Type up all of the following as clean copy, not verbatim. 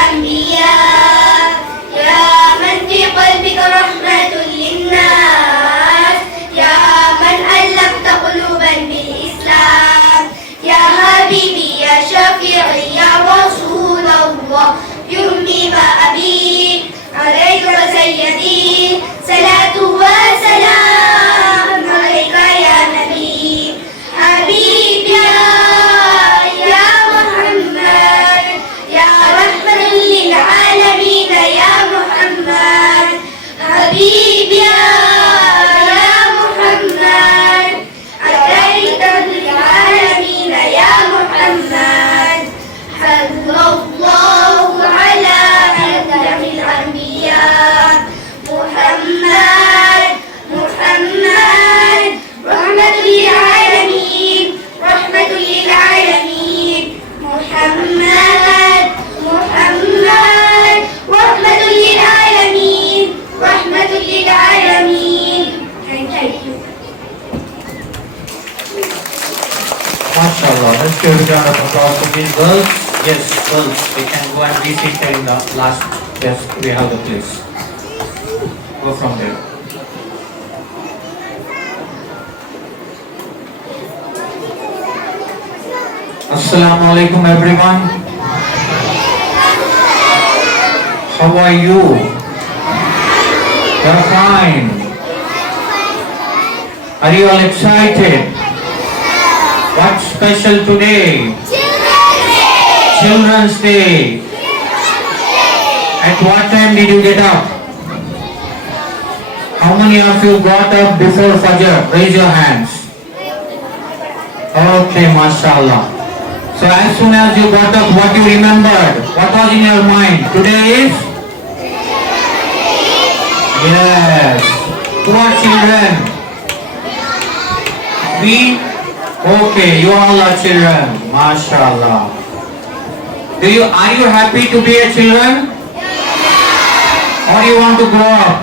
الأنبياء يا من في قلبك رحمة للناس يا من ألفت قلوبا بالإسلام يا حبيبي يا شفيعي يا رسول الله يرمي ما أبي عليك سيدي صلاة وسلام عليك يا نبي حبيبي يا محمد يا رحمة للعالمين يا محمد حبيبي يا محمد أتيت للعالمين يا محمد صلى الله على أكرم الأنبياء محمد رحمة للعالمين رحمة للعالمين محمد رحمة للعالمين رحمة للعالمين. Thank you. MashaAllah. Let's give a round of applause to these girls. Yes, girls, we can go and be seated in the last desk. We have the place. Go from there. Assalamu alaikum everyone. How are you? You're fine. Are you all excited? What's special today? Children's Day. At what time did you get up? How many of you got up before Fajr? Raise your hands. Okay, mashallah. So as soon as you got up, what you remembered? What was in your mind? Today is? Yes. Who are children? We? Okay, you all are children. Mashallah. Are you happy to be a children? Or you want to grow up?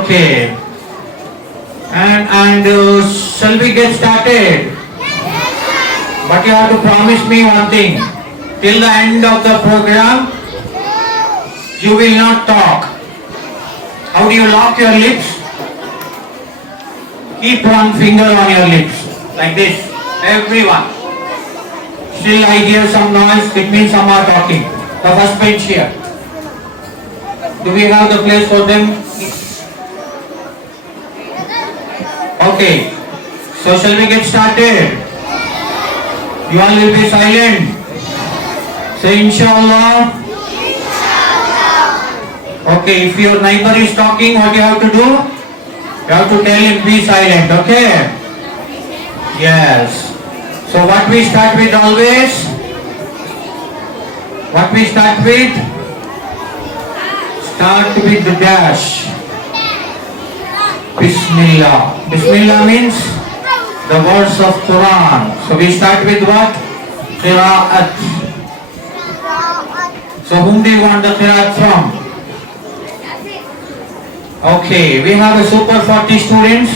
Okay. And shall we get started? But you have to promise me one thing. Till the end of the program, you will not talk. How do you lock your lips? Keep one finger on your lips. Like this. Everyone. Still I hear some noise. It means some are talking. The first bench here. Do we have the place for them? Okay. So shall we get started? You all will be silent. Say inshallah. Okay, if your neighbor is talking, what you have to do? You have to tell him be silent, okay? Yes. So what we start with always? What we start with? Start with the dash. Bismillah. Bismillah means the words of Quran. So we start with what? Qira'at. So whom do you want the Qira'at from? Okay, we have a super 40 students,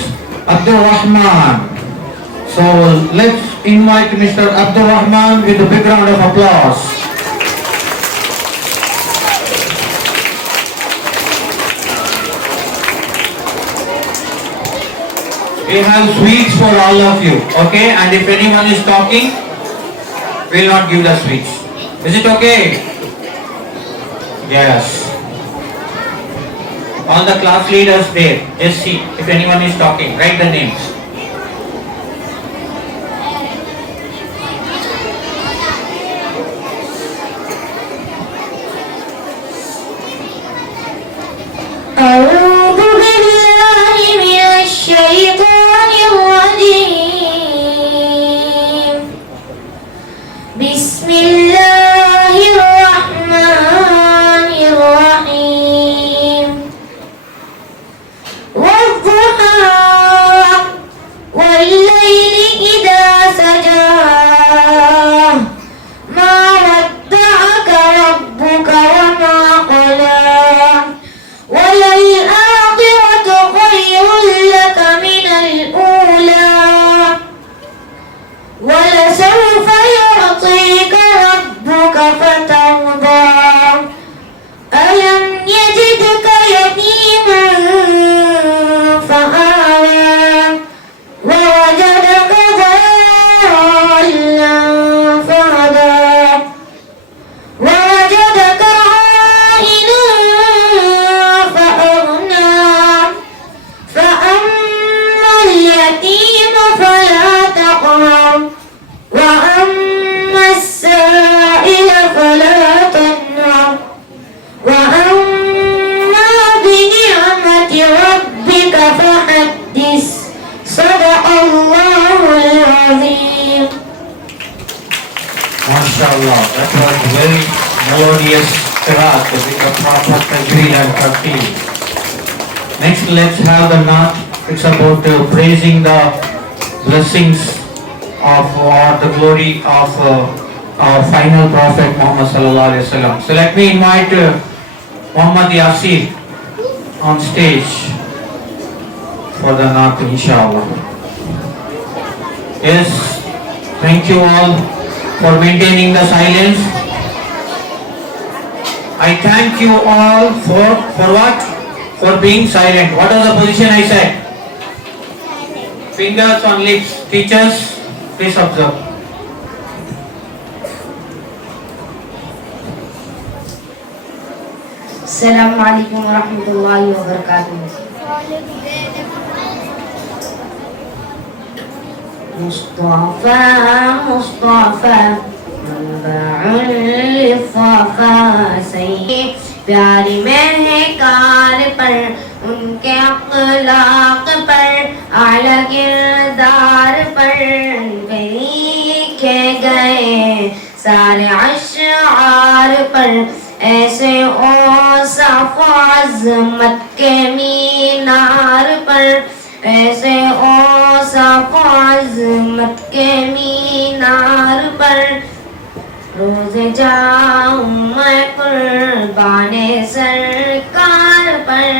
Abdul Rahman. So let's invite Mr. Abdul Rahman with a big round of applause. We have sweets for all of you, okay? And if anyone is talking, we will not give the sweets. Is it okay? Yes. All the class leaders there, just see if anyone is talking, write the names. أعوذ بالله من الشيطان الرجيم بسم الله الرحمن الرحيم والضحى MashaAllah, that was very melodious qiraat with the proper tajweed and tarteel. Next, let's have the naat. It's about praising the blessings of or the glory of our final Prophet Muhammad sallallahu alaihi wasallam. So let me invite Muhammad Yasir on stage for the naat, inshallah. Yes, thank you all for maintaining the silence. I thank you all for what? For being silent. What was the position I said? Fingers on lips. Teachers, please observe. Assalamu alaikum wa rahmatullahi wa barakatuh. Mustafa, Mustafa, manba'ul lifafa, sayyid प्यारी महकार पर उनके अखलाक पर आला किरदार पर लिखे गए सारे अशआर पर ऐसे औसाफ अज़मत के मीनार पर ऐसे औसाफ अज़मत के मीनार पर रोज जाऊं मैं कुर्बाने सरकार पर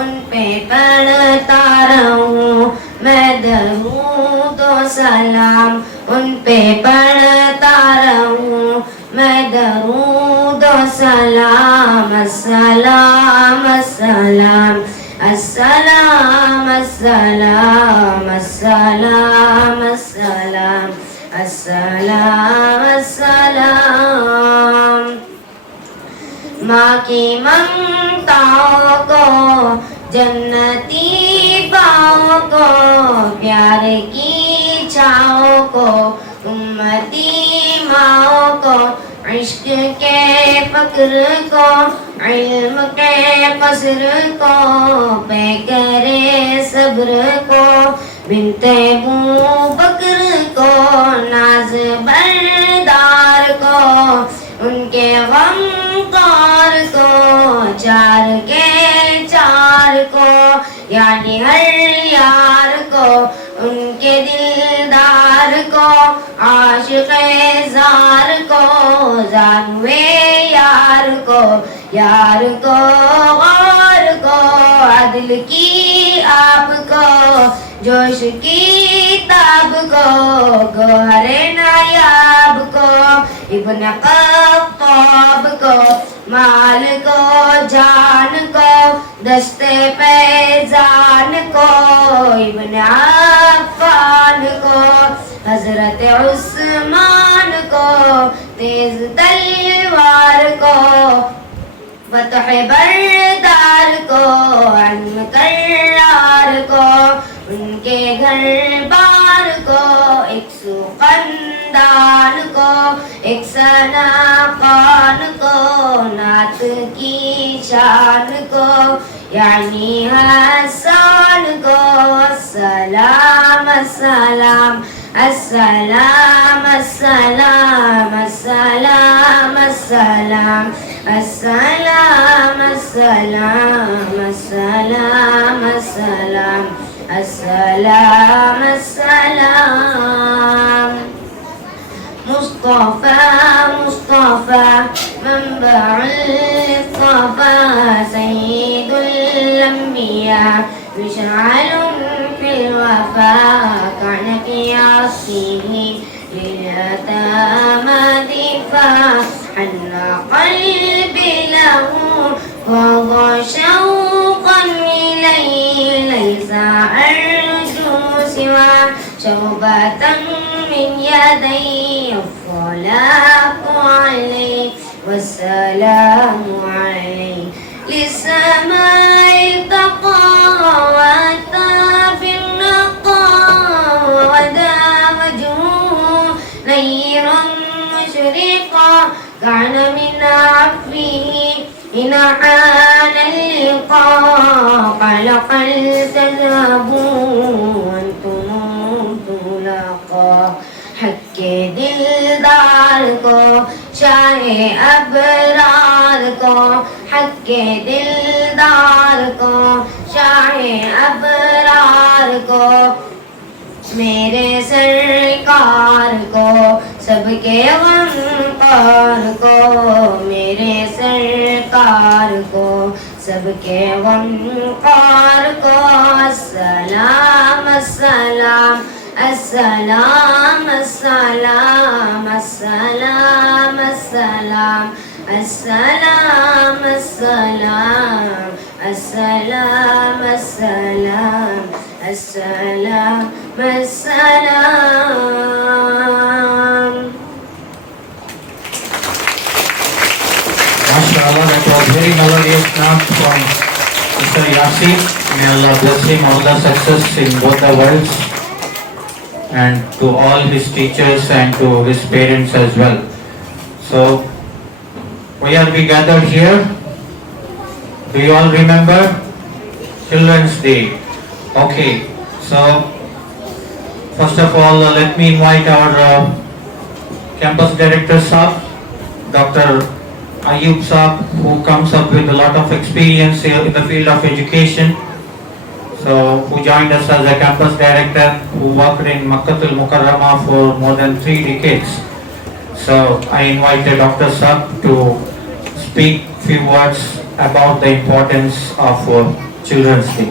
उन पे पढ़ता रहूं मैं दरूद व सलाम उन पे पढ़ता रहूं मैं दरूद व सलाम अस्सलाम अस्सलाम अस्सलाम अस्सलाम अस्सलाम अस्सलाम अस्सलाम अस्सलाम माँ की ममताओं को जन्नती बाहों को प्यार की छाओं को उम्मती माओं को इश्क के फक्र को इल्म के फस्र को पे करे सब्र को बिनते अबू बकर को नाज बरदार को उनके गमकार को चार के चार को यानी हर यार को उनके दिलदार को आशिक़े ज़ार को जानवे यार को गौर को अदल की आपको जोश की ताब को गोहरे नायाब को इब्न क़त्ताब को माल को जान को दस्ते पैजान को इब्न अफ़्फ़ान को हज़रत उस्मान को तेज तलवार को फ़तह बरदार को अल्म कर्रार को उनके घर बार को एक सुखंदान को एक सना खान को नात की शान को यानी हसन को अस्सलाम अस्सलाम अस्सलाम अस्सलाम अस्सलाम अस्सलाम अस्सलाम अस्सलाम अस्सलाम अस्सलाम अस्सलाम अस्सलाम मुस्तफा मुस्तफा मंबउल इत्तफा सय्यिदुल अंबिया विशालुन फिल वफा कान फी आसिही लिलयतामा दिफा हन्ना क़ल्बी लहू वहुवा शौक़न इलैहि लैसा अर्जू सिवा शौबतन मिन यदैहि अस्सलातु अलैहि वस्सलामु अलैहि लिस्समाइल तक़ा वअता बिन्नक़ा वदा वजहुहु नय्यरन मुशरिक़ा कान मिन अफ़्विही إن عان اللقاء قلقا تذهبوا أنتم طلقا حق دلدار کو ابرار کو، حق کے دلدار کو، شاہ ابرار کو، میرے سرکار کو، سب کے غمخوار کو، میرے سرکار کو، سب کے غمخوار کو، السلام السلام السلام السلام السلام السلام السلام السلام السلام السلام السلام السلام. MashaAllah, that was very melodious chant from Mr. Yasin. May Allah bless him, all the success in both the worlds, and to all his teachers and to his parents as well. So, why are we gathered here? Do you all remember? Children's Day. Okay, so first of all, let me invite our campus director Saab, Dr. Ayub Saab, who comes up with a lot of experience here in the field of education. So, who joined us as a campus director, who worked in Makkatul Mukarramah for more than 3 decades. So, I invited Dr. Saab to speak few words about the importance of Children's Day.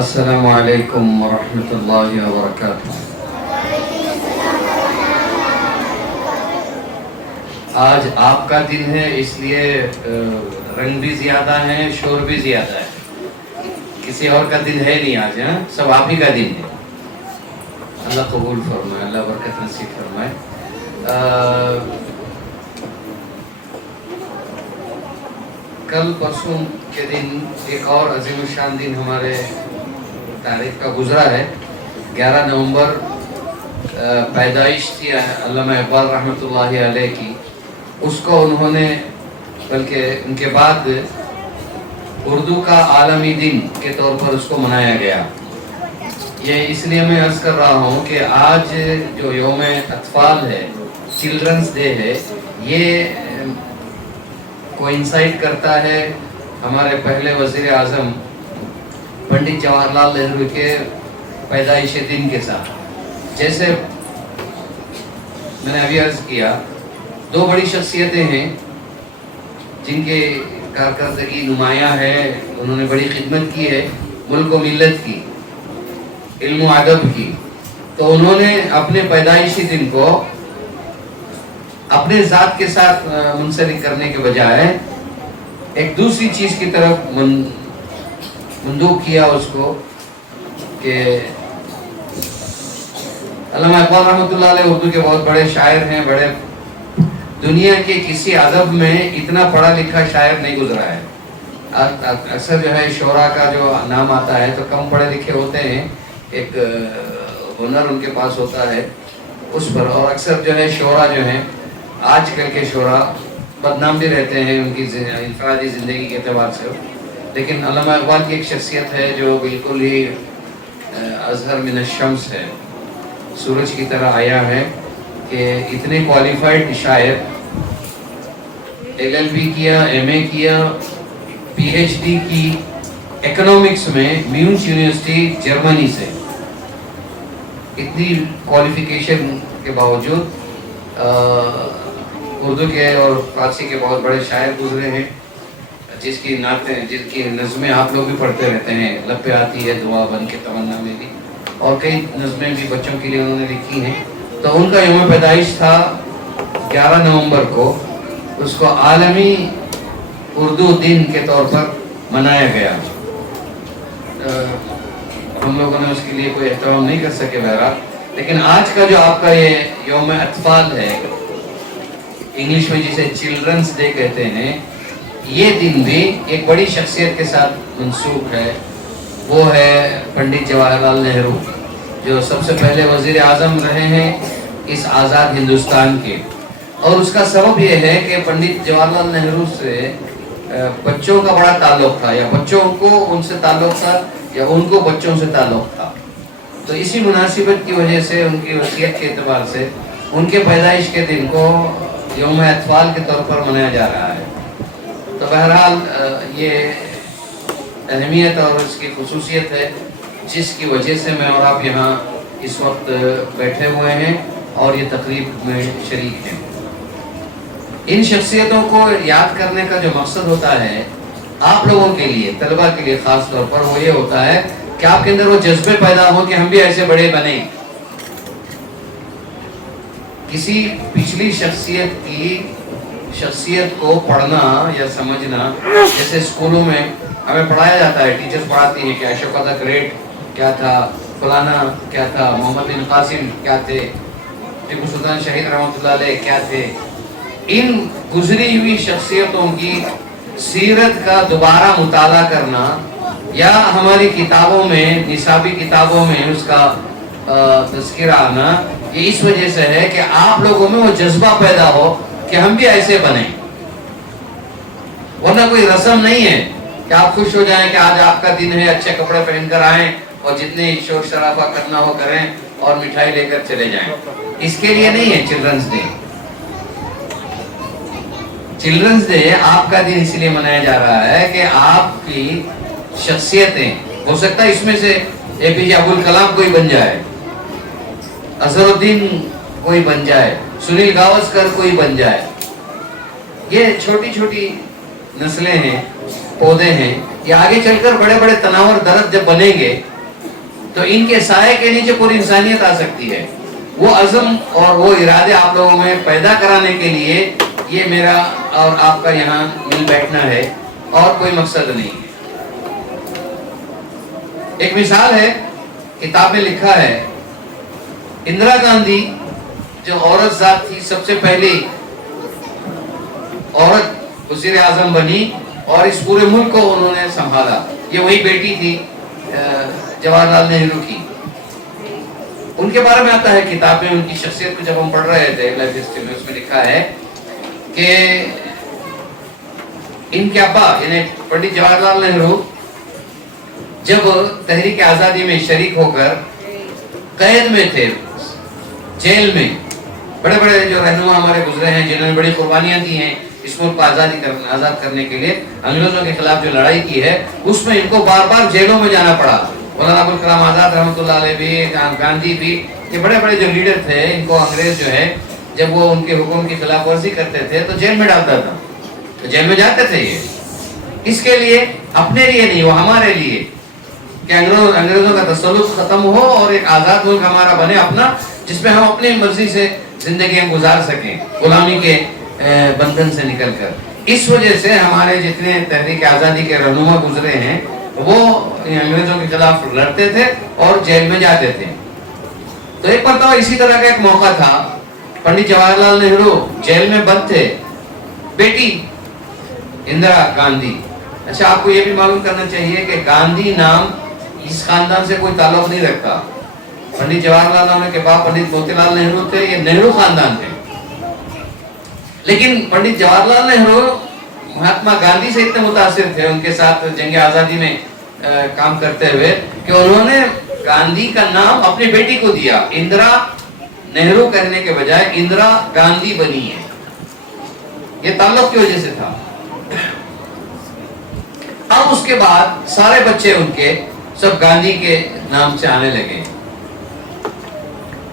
السلام علیکم ورحمۃ اللہ وبرکاتہ. آج آپ کا دن ہے، اس لیے رنگ بھی زیادہ ہیں، شور بھی زیادہ ہے. کسی اور کا دن ہے نہیں آج، سب آپ ہی کا دن ہے. اللہ قبول فرمائے، اللہ برکت نصیب فرمائے. کل پرسوں کے دن ایک اور عظیم الشان دن ہمارے تاریخ کا گزرا ہے. 11 نومبر پیدائش تھی علامہ اقبال رحمۃ اللہ علیہ کی. اس کو انہوں نے، بلکہ ان کے بعد اردو کا عالمی دن کے طور پر اس کو منایا گیا. یہ اس لیے میں عرض کر رہا ہوں کہ آج جو یوم اطفال ہے، چلڈرنس ڈے ہے، یہ کوئنسائڈ کرتا ہے ہمارے پہلے وزیر اعظم پنڈت جواہر لال نہرو کے پیدائش دن کے ساتھ. جیسے میں نے ابھی عرض کیا، 2 بڑی شخصیتیں ہیں جن کے کارکردگی نمایاں ہے. انہوں نے بڑی خدمت کی ہے ملک و ملت کی، علم و ادب کی. تو انہوں نے اپنے پیدائشی دن کو اپنے ذات کے ساتھ منسلک کرنے کے بجائے ایک دوسری چیز کی طرف مندوب کیا اس کو، کہ علامہ اقبال رحمۃ اللہ علیہ اردو کے بہت بڑے شاعر ہیں. بڑے دنیا کے کسی ادب میں اتنا پڑھا لکھا شاعر نہیں گزرا ہے. اکثر جو ہے شعراء کا جو نام آتا ہے تو کم پڑھے لکھے ہوتے ہیں، ایک ہنر ان کے پاس ہوتا ہے اس پر. اور اکثر جو ہے شعراء جو ہیں، آج کل کے شعراء بدنام بھی رہتے ہیں ان کی انفرادی زندگی کے اعتبار سے. لیکن علامہ اقبال کی ایک شخصیت ہے جو بالکل ہی اظہر من الشمس ہے، سورج کی طرح آیا ہے. کہ اتنے کوالیفائڈ شاعر، LLB کیا، MA کیا، PhD کی اکنامکس میں میونچ یونیورسٹی جرمنی سے. اتنی کوالیفیکیشن کے باوجود اردو کے اور فارسی کے بہت بڑے شاعر گزرے ہیں، جس کی نعتیں، جس کی نظمیں آپ لوگ بھی پڑھتے رہتے ہیں. لب پہ آتی ہے دعا بن کے تمنا میں بھی، اور کئی نظمیں بھی بچوں کے لیے انہوں نے لکھی ہیں. تو ان کا یوم پیدائش تھا 11 نومبر کو. اس کو عالمی اردو دن کے طور پر منایا گیا. ہم لوگوں نے اس کے لیے کوئی احترام نہیں کر سکے بہرحال. لیکن آج کا جو آپ کا یہ یوم اطفال ہے، انگلش میں جسے چلڈرنس ڈے کہتے ہیں، یہ دن بھی ایک بڑی شخصیت کے ساتھ منسوب ہے. وہ ہے پنڈت جواہر لال نہرو، جو سب سے پہلے وزیر اعظم رہے ہیں اس آزاد ہندوستان کے. اور اس کا سبب یہ ہے کہ پنڈت جواہر لال نہرو سے بچوں کا بڑا تعلق تھا، یا بچوں کو ان سے تعلق تھا. या उनको बच्चों से ताल्लुक था। तो इसी मुनासिबत की वजह से उनकी वसीयत के एतबार से उनके पैदाइश के दिन को यौम अतफाल के तौर पर मनाया जा रहा है। तो बहरहाल ये अहमियत और इसकी खुसूसियत है जिसकी वजह से मैं और आप यहाँ इस वक्त बैठे हुए हैं और ये तकरीब में शरीक हैं। इन शख्सियतों को याद करने का जो मकसद होता है आप लोगों के लिए, तलबा के लिए ख़ास तौर पर, वो ये होता है कि आपके अंदर वो जज्बे पैदा हो कि हम भी ऐसे बड़े बने। किसी पिछली शख्सियत को पढ़ना या समझना, जैसे स्कूलों में हमें पढ़ाया जाता है, टीचर्स पढ़ाती हैं कि अशोक द ग्रेट क्या था, फलाना क्या था, मोहम्मद बिन कासिम क्या थे, टीपू सुल्तान शहीद रहमतुल्लाह अलैह क्या थे। इन गुजरी हुई शख्सियतों की सीरत का दोबारा मुताला करना या हमारी किताबों में, निसाबी किताबों में उसका तज़किरा आना, ये इस वजह से है कि आप लोगों में वो जज्बा पैदा हो कि हम भी ऐसे बने। वरना कोई रस्म नहीं है कि आप खुश हो जाएं कि आज आपका दिन है, अच्छे कपड़े पहनकर आएं और जितने शोर शराबा करना हो करें और मिठाई लेकर चले जाएं। इसके लिए नहीं है चिल्ड्रंस डे। चिल्ड्रंस डे आपका दिन इसलिए मनाया जा रहा है कि आपकी शख्सियतें, हो सकता है इसमें से एपीजे अब्दुल कलाम कोई बन जाए, अजहरुद्दीन कोई बन जाए, सुनील गावस्कर कोई बन जाए। ये छोटी छोटी नस्लें हैं, पौधे हैं, ये आगे चलकर बड़े बड़े तनावर दरख्त जब बनेंगे तो इनके साये के नीचे पूरी इंसानियत आ सकती है। वो अज़म और वो इरादे आप लोगों में पैदा कराने के लिए ये मेरा और आपका यहाँ मिल बैठना है और कोई मकसद नहीं है। एक मिसाल है, किताब में लिखा है, इंदिरा गांधी जो औरत जात थी, सबसे पहली औरत वज़ीर आज़म बनी और इस पूरे मुल्क को उन्होंने संभाला। ये वही बेटी थी जवाहरलाल नेहरू की। उनके बारे में आता है किताब में, उनकी शख्सियत को जब हम पढ़ रहे थे लाइफ हिस्ट्री में, उसमें लिखा है कि इनके अब्बा यानी पंडित जवाहरलाल नेहरू जब तहरीक आज़ादी में शरीक होकर कैद में थे, जेल में, बड़े बड़े जो रहनुमा हमारे गुजरे हैं जिन्होंने बड़ी कुर्बानियां दी हैं इस मुल्क को आज़ाद करने के लिए, अंग्रेजों के खिलाफ जो लड़ाई की है, उसमें इनको बार बार जेलों में जाना पड़ा। मौलाना अबुल कलाम आज़ाद रहमतुल्लाह अलैह भी, गांधी भी, ये बड़े बड़े जो लीडर थे, इनको अंग्रेज जो है जब वो उनके हुक्म की खिलाफ वर्जी करते थे तो जेल में डालता था, तो जेल में जाते थे ये इसके लिए, अपने लिए नहीं, वो हमारे लिए, कि अंग्रेजों का तसल्लुत खत्म हो और एक आज़ाद मुल्क हमारा बने अपना, जिसमें हम अपनी मर्जी से जिंदगी गुजार सकें, गुलामी के बंधन से निकलकर। इस वजह से हमारे जितने तहरीक आज़ादी के रहनुमा गुजरे हैं वो अंग्रेजों के खिलाफ लड़ते थे और जेल में जाते थे। तो एक मरतबा इसी तरह का एक मौका था, पंडित जवाहरलाल नेहरू जेल में बंद थे, बेटी इंदिरा गांधी। अच्छा, आपको ये भी मालूम करना चाहिए कि गांधी नाम इस खानदान से कोई ताल्लुक नहीं रखता। पंडित जवाहरलाल नेहरू के बाप पंडित मोतीलाल नेहरू थे, ये नेहरू खानदान थे। लेकिन पंडित जवाहरलाल नेहरू महात्मा गांधी से इतने मुतासिर थे उनके साथ जंग आज़ादी में काम करते हुए कि उन्होंने गांधी का नाम अपनी बेटी को दिया। इंदिरा नेहरू कहने के बजाय इंदिरा गांधी बनी है। ये ताल्लुक की वजह से था। अब उसके बाद सारे बच्चे उनके सब गांधी के नाम से आने लगे,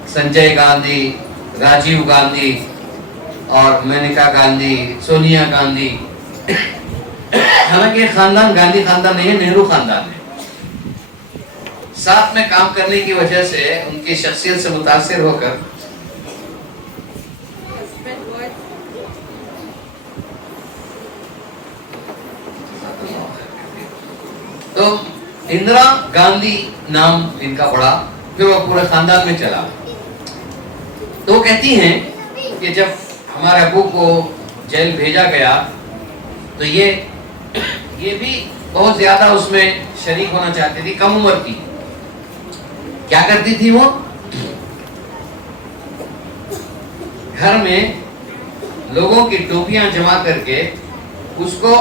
संजय गांधी, राजीव गांधी और मेनका गांधी, सोनिया गांधी। हालांकि खानदान गांधी खानदान नहीं है, नेहरू खानदान है। साथ में काम करने की वजह से उनकी शख्सियत से मुतासिर होकर तो इंदिरा गांधी नाम इनका पड़ा, फिर वो पूरे खानदान में चला। तो वो कहती हैं कि जब हमारे अबू को जेल भेजा गया तो ये भी बहुत ज्यादा उसमें शरीक होना चाहती थी, कम उम्र की। क्या करती थी वो, घर में लोगों की टोपियां जमा करके उसको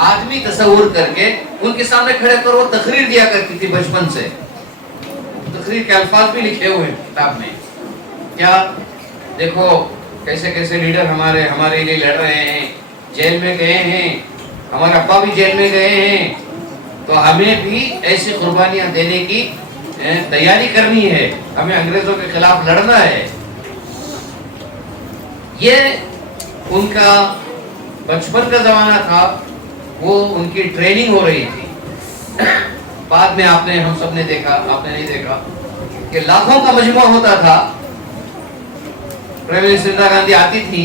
आदमी तस्वुर करके उनके सामने खड़े कर वो तकरीर दिया करती थी बचपन से। तकरीर के अल्फाज भी लिखे हुए हैं किताब में। क्या देखो कैसे कैसे लीडर हमारे लिए लड़ रहे हैं, जेल में गए हैं, हमारे अब्बा भी जेल में गए हैं, तो हमें भी ऐसी कुर्बानियां देने की तैयारी करनी है, हमें अंग्रेजों के खिलाफ लड़ना है। ये उनका बचपन का जमाना था, वो उनकी ट्रेनिंग हो रही थी। बाद में हम सब ने देखा, आपने नहीं देखा कि लाखों का मजमा होता था, प्राइम मिनिस्टर इंदिरा गांधी आती थी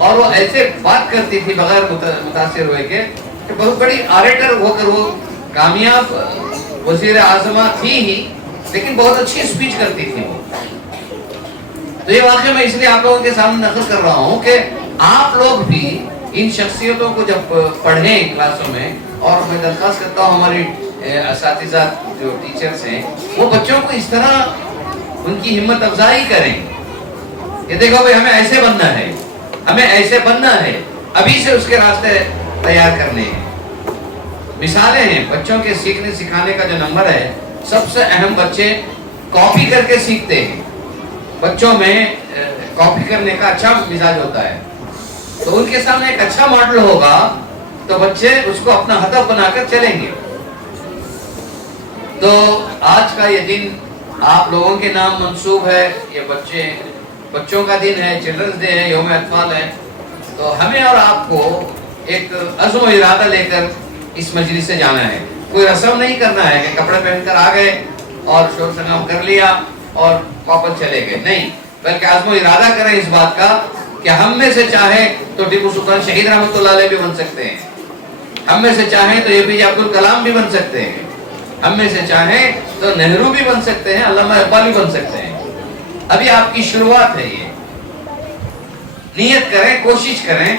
और वो ऐसे बात करती थी बगैर मुतासिर हुए के कि बहुत बड़ी ऑरेटर होकर वो कामयाब वजीर आजमा थी ही, लेकिन बहुत अच्छी स्पीच करती थी वो। तो ये वाकई मैं इसलिए आप लोगों के सामने नकल कर रहा हूँ कि आप लोग भी इन शख्सियतों को जब पढ़ें क्लासों में, और मैं दरख्वास्त करता हूँ हमारी असातिज़ा जो टीचर्स हैं वो बच्चों को इस तरह उनकी हिम्मत अफजाई करें कि देखो भाई हमें ऐसे बनना है, हमें ऐसे बनना है, अभी से उसके रास्ते तैयार करने हैं। मिसालें हैं बच्चों के सीखने सिखाने का जो नंबर है, सबसे अहम बच्चे कॉपी करके सीखते हैं। बच्चों में कॉपी करने का अच्छा मिजाज होता है, तो उनके सामने एक अच्छा मॉडल होगा तो बच्चे उसको अपना हदफ बनाकर चलेंगे। तो आज का ये दिन आप लोगों के नाम मंसूब है, ये बच्चों का दिन है, चिल्ड्रंस डे है, यौम अतफाल है। तो हमें और आपको एक अज़्म व इरादा लेकर इस मजलिस से जाना है। कोई रस्म नहीं करना है कि कपड़े पहनकर आ गए और शोर शराब कर लिया और वापस चले गए, नहीं, बल्कि अज़्म व इरादा करें इस बात का कि हम में से चाहे तो टीपू सुल्तान शहीद रहमतुल्लाह अलैह भी बन सकते हैं, हम में से चाहे तो एपीजे अब्दुल कलाम भी बन सकते हैं, हम में से चाहे तो नेहरू भी बन सकते हैं, अल्लामा इकबाल भी बन सकते हैं। अभी आपकी शुरुआत है, ये नियत करें, कोशिश करें।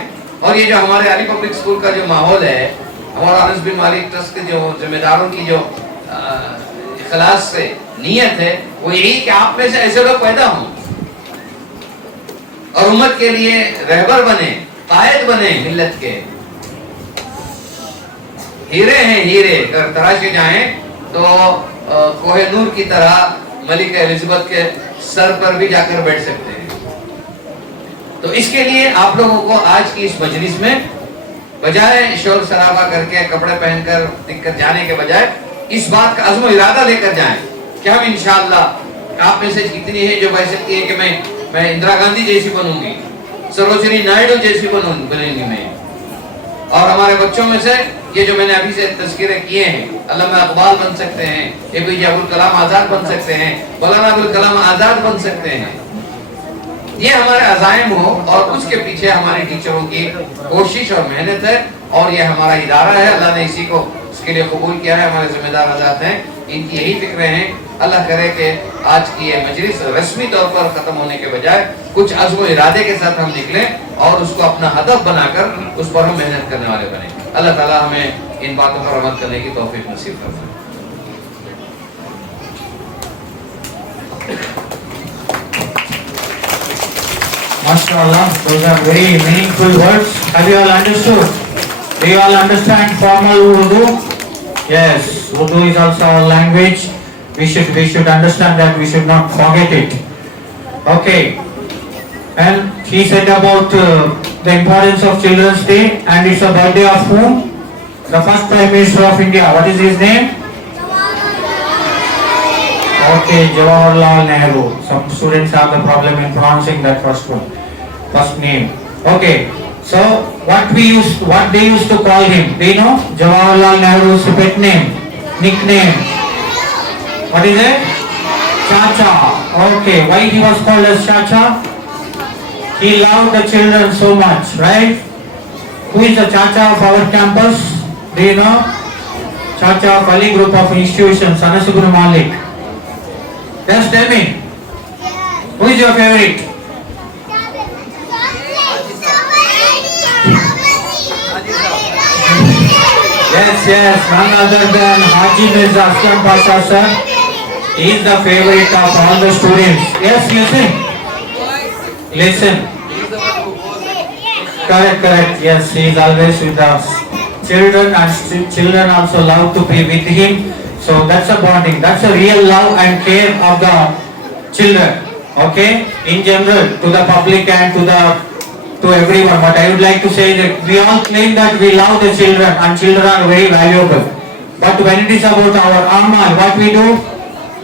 और ये जो हमारे अली पब्लिक स्कूल का जो माहौल है, हमारा अनस बिन मालिक ट्रस्ट के जो जिम्मेदारों की जो इखलास से नियत है, वो यही कि आप में से ऐसे लोग पैदा हों और उम्मत के लिए रहबर बने, कायद बने, मिल्लत के हीरे हैं, हीरे अगर तराशे जाएं तो कोहे नूर की तरह मलिका एलिजाबेथ के सर पर भी जाकर बैठ सकते हैं। तो इसके लिए आप लोगों को आज की इस मजलिस में बजाय शोर शराबा करके कपड़े पहनकर दिक्कत जाने के बजाय इस बात का अज़्म इरादा लेकर जाएं कि हम इंशाअल्लाह, आप में से कितनी है जो कह सकती है कि मैं इंदिरा गांधी जैसी बनूंगी, सरोजिनी नायडू जैसी बनेंगी मैं। और हमारे बच्चों में से ये जो मैंने अभी से तज़किरे किए हैं, अल्लामा इकबाल बन सकते हैं, एपीजे अब्दुल कलाम आज़ाद बन सकते हैं, मौलाना अबुल कलाम आज़ाद बन सकते हैं। ये हमारे अज़ाइम हो और उसके पीछे हमारे टीचरों की कोशिश और मेहनत है, और ये हमारा इदारा है। अल्लाह ने इसी को इसके लिए कबूल किया है, हमारे जिम्मेदार आज़ाद हैं, इनकी यही फिक्रें हैं। अल्लाह करे कि आज की ये मजलिस रस्मी तौर पर ख़त्म होने के बजाय कुछ अज़्म इरादे के साथ हम निकलें और उसको अपना हदफ बनाकर उस पर हम मेहनत करने वाले बने। अल्लाह ताला हमें इन बातों पर अमल करने की तौफीक नसीब फरमाए। MashaAllah, those are very meaningful words. Have you all understood? Do you all understand formal Urdu? Yes, Urdu is also our language. We should understand that. We should not forget it. Okay. And he said about the importance of Children's Day, and it's a birthday of whom? The first Prime Minister of India. What is his name? Okay, Jawaharlal Nehru. Some students have the problem in pronouncing that first name. Okay, so what they used to call him? Do you know? Jawaharlal Nehru's pet name, nickname. What is it? Chacha. Okay, why he was called as Chacha? He loved the children so much, right? Who is the Chacha of our campus? Do you know? Chacha of Ali Group of Institutions, Anas ibn Malik. Just tell me, who is your favorite? Yes, none other than Haji Mirza Aslam Pasha sir. He is the favorite of all the students. Yes, listen. Correct. Yes, he is always with the children, and children also love to be with him. So that's a bonding. That's a real love and care of the children. Okay? In general, to the public and to everyone. But I would like to say that we all claim that we love the children and children are very valuable. But when it is about our amal, what we do?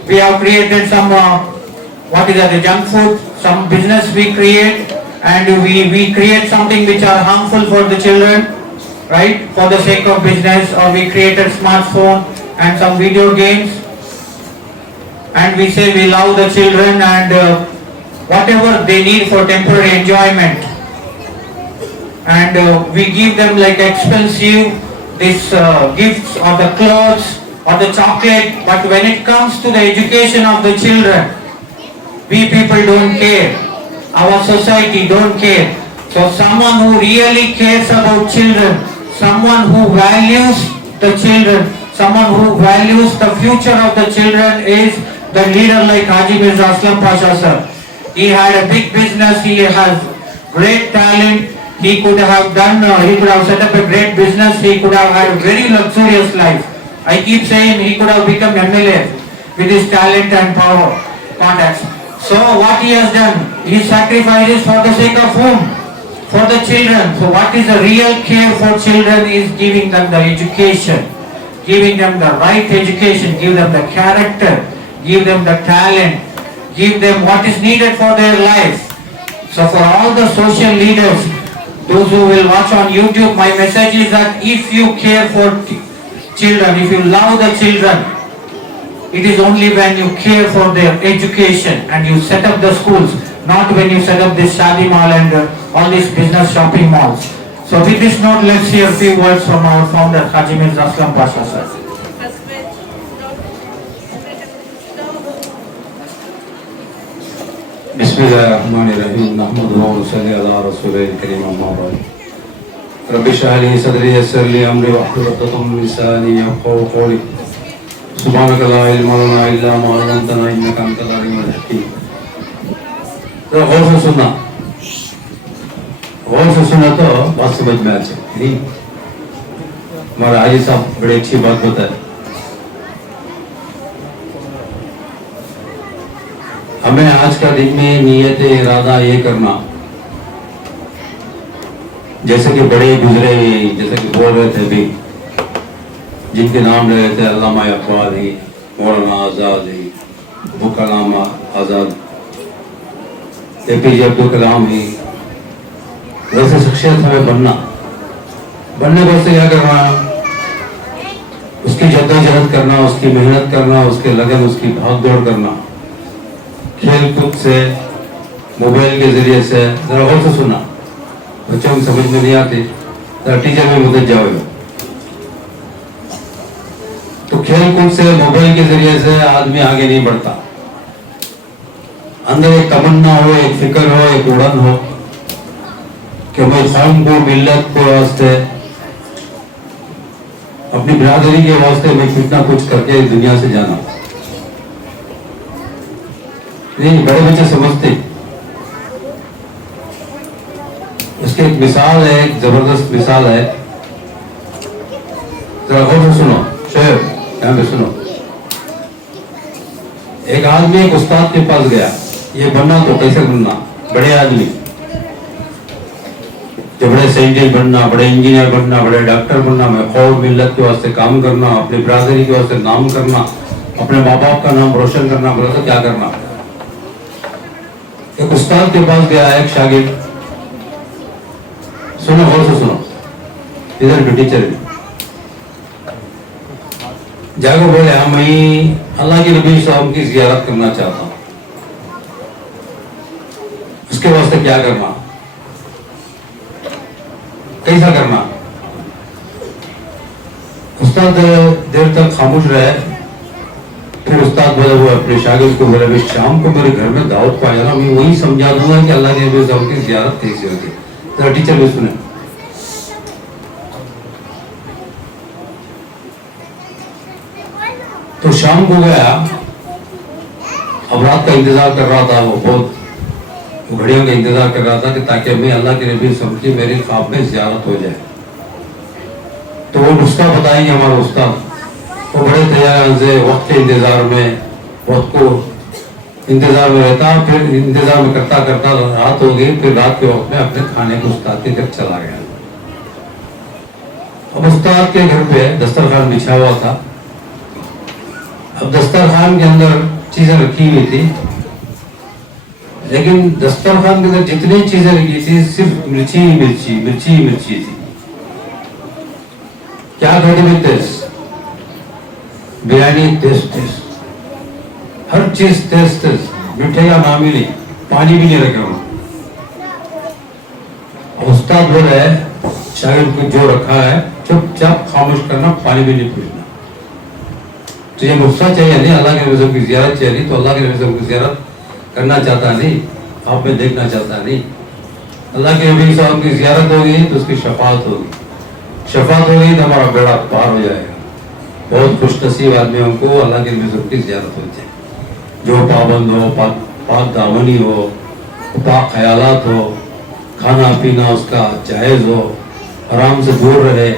We have created some, the junk food, some business we create, and we create something which are harmful for the children, right? For the sake of business, or we created smartphone and some video games, and we say we love the children and whatever they need for temporary enjoyment, and we give them like expensive gifts or the clothes or the chocolate. But when it comes to the education of the children, we people don't care, our society don't care. So someone who really cares about children, someone who values the children, someone who values the future of the children is the leader like Haji Mirza Aslam Pasha sir. He had a big business, he has great talent, he could have set up a great business, he could have had a very luxurious life. I keep saying he could have become MLA with his talent and power, contacts. So what he has done, he sacrifices for the sake of whom? For the children. So what is the real care for children is giving them the education, giving them the right education, give them the character, give them the talent, give them what is needed for their life. So for all the social leaders, those who will watch on YouTube, my message is that if you care for children, if you love the children, it is only when you care for their education and you set up the schools, not when you set up this shadi mall and all these business shopping malls. So with this note, let's hear a few words from our founder, Haji Mirza Aslam Pasha sir. बिस्मिल्लाहिर्रहमानिर्रहीम नहमदुहु व नसल्ली अला रसूलिल करीम अम्मा बाद rabbi इश्रह ली सदरी यस्सिर ली अमरी वहलुल उक़दतम मिन लिसानी यफ़क़हू क़ौली सुब्हानक ला इल्मा लना इल्ला मा अल्लमतना इन्नका अंतल अलीमुल हकीम। तो गौर से सुना तो बात समझ में आ जाए। हमारा हाजी साहब बड़ी अच्छी बात बताए। हमें आज का दिन में नियत इरादा ये करना, जैसे कि बड़े गुजरे, जैसे कि बोल रहे थे भी, जिनके नाम ले रहे थे अल्लामा इकबाल ही, मौलाना आज़ाद ही, अबू कलाम आज़ाद, APJ अब्दुल कलाम ही, वैसे शख्सियत हमें बनने को उससे क्या करना, उसकी जद्दोजहद करना, उसकी मेहनत करना, उसके लगन, उसकी भाग दौड़ करना, खेल कूद से, मोबाइल के जरिए से। जरा और से सुना, बच्चों को समझ में नहीं आती, जरा टीचर में मदद जाओ। तो खेल कूद से, मोबाइल के जरिए से आदमी आगे नहीं बढ़ता। अंदर एक तमन्ना हो, एक फिक्र हो, एक उड़न हो कि मैं कौम को, मिल्लत को वास्ते, अपनी बिरादरी के वास्ते मैं कुछ ना कुछ करके दुनिया से जाना। नहीं, बड़े बच्चे समझते। उसकी एक मिसाल है, एक जबरदस्त मिसाल है, जरा गौर से सुनो, शेर यहाँ पे सुनो। एक आदमी एक उस्ताद के पास गया, ये बनना तो कैसे बनना, बड़े आदमी, जो बड़े साइंटिस्ट बनना, बड़े इंजीनियर बनना, बड़े डॉक्टर बनना, मैं कौम मिल्लत के वास्ते काम करना, अपनी बिरादरी के वास्ते नाम करना, अपने माँ बाप का नाम रोशन करना, बोला तो क्या करना। एक उस्ताद के पास गया एक शागिर्द, सुनो गौर से सुनो, इधर भी टीचर भी जाकर बोले, हाँ मैं अल्लाह के नबी साहब की ज़ियारत करना चाहता हूँ, उसके वास्ते क्या करना, कैसा करना। उस्ताद देर तक खामोश रहे, फिर उस्ताद बोले वो अपने शागिर्द को बोले, भाई शाम को मेरे घर में दावत पाया ना, मैं वही समझा दूंगा कि अल्लाह के नबी साहब की ज़ियारत कैसे होती। तो टीचर भी सुने। तो शाम को गया, अब रात का इंतजार कर रहा था, वो बहुत घड़ियों का इंतजार कर रहा था कि ताकि मैं अल्लाह के नबी साहब की मेरे ख्वाब में ज़ियारत हो जाए। تو وہ نسخہ بتائیں گے ہمارے استاد. وہ بڑے تیار سے وقت کے انتظار میں وقت کو انتظار میں رہتا, پھر انتظار میں کرتا کرتا رات ہو گئی, پھر رات کے وقت میں اپنے کھانے کو استاد کے گھر چلا گیا. اب استاد کے گھر پہ دسترخوان بچھا ہوا تھا. اب دسترخوان کے اندر چیزیں رکھی ہوئی تھی, لیکن دسترخوان کے اندر جتنی چیزیں رکھی تھی صرف مرچی مرچی مرچی مرچی تھی. کیا کھاتے میں تیز, بریانی تیز تیز, ہر چیز تیز تیز, میٹھے کا نام ہی نہیں, پانی بھی نہیں رکھے ہوں. اب استاد بولے شاگرد کو جو رکھا ہے چپ چاپ خاموش کرنا, پانی بھی نہیں پوچھنا. تو یہ غصہ چاہیے نہیں, اللہ کے نبی کی زیارت چاہیے نہیں, تو اللہ کے نبی کی زیارت کرنا چاہتا نہیں, آپ میں دیکھنا چاہتا نہیں. اللہ کے نبی صاحب کی زیارت ہوگی تو اس کی شفاعت ہوگی, شفاعت ہوگی تو ہمارا بیڑا پار ہو جائے گا. بہت خوش نصیب آدمیوں کو اللہ کے نبی صاحب کی زیارت ہوتی ہے, جو پابند ہو, پاک دامنی ہو, پاک خیالات ہو, کھانا پینا اس کا جائز ہو, حرام سے دور رہے,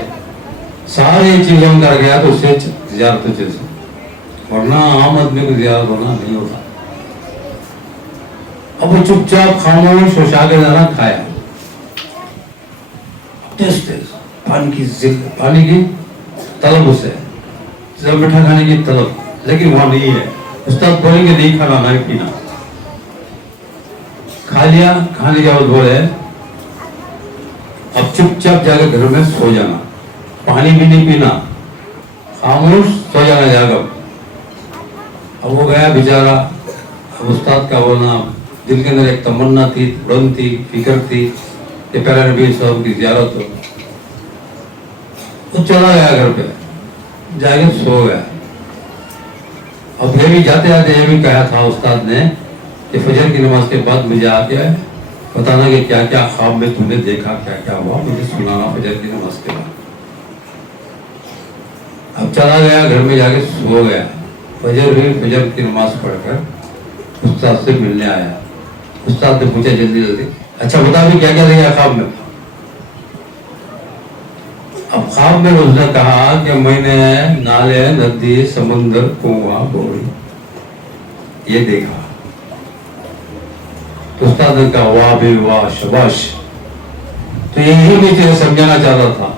ساری چیزوں کا گیا تو اسے زیارت ہو جیسے. ورنہ عام آدمی کو زیارت ہونا نہیں ہوتا. اب وہ چپ چاپ خاموش ہو شاگرد نے کھایا, تیز تیز پانی کی طلب اسے, میٹھا کھانے کی طلب, لیکن وہاں نہیں ہے. استاد بولیں گے نہیں کھانا نہیں پینا. کھا لیا, کھانے کے بعد بولے اب چپ چاپ جا کے گھر میں سو جانا, پانی بھی نہیں پینا, خاموش سو جانا جا کر. اب وہ گیا بیچارہ. اب استاد کا بولنا, دل کے اندر ایک تمنا تھی, اڑن تھی, فکر تھی کہ پیارے نبی صاحب کی زیارت ہو. وہ چلا گیا گھر پہ, جا کے سو گیا. اب یہ بھی جاتے جاتے یہ بھی کہا تھا استاد نے کہ فجر کی نماز کے بعد مجھے آ کے بتانا کہ کیا کیا خواب میں تم نے دیکھا, کیا کیا ہوا, مجھے سنانا فجر کی نماز کے بعد. اب چلا گیا گھر میں, جا کے سو گیا. فجر ہوئی, فجر کی نماز پڑھ کر استاد سے ملنے آیا. استاد نے پوچھا جلدی جلدی, اچھا بتا بھی کیا کیا دیکھا خواب میں. اب خواب میں اس نے کہا کہ میں نے نالے, ندی, سمندر, کنواں, بوڑی یہ دیکھا. تو استاد نے کہا واہ بھی واہ, شاباش. تو یہی میں تجھے سمجھانا چاہتا تھا,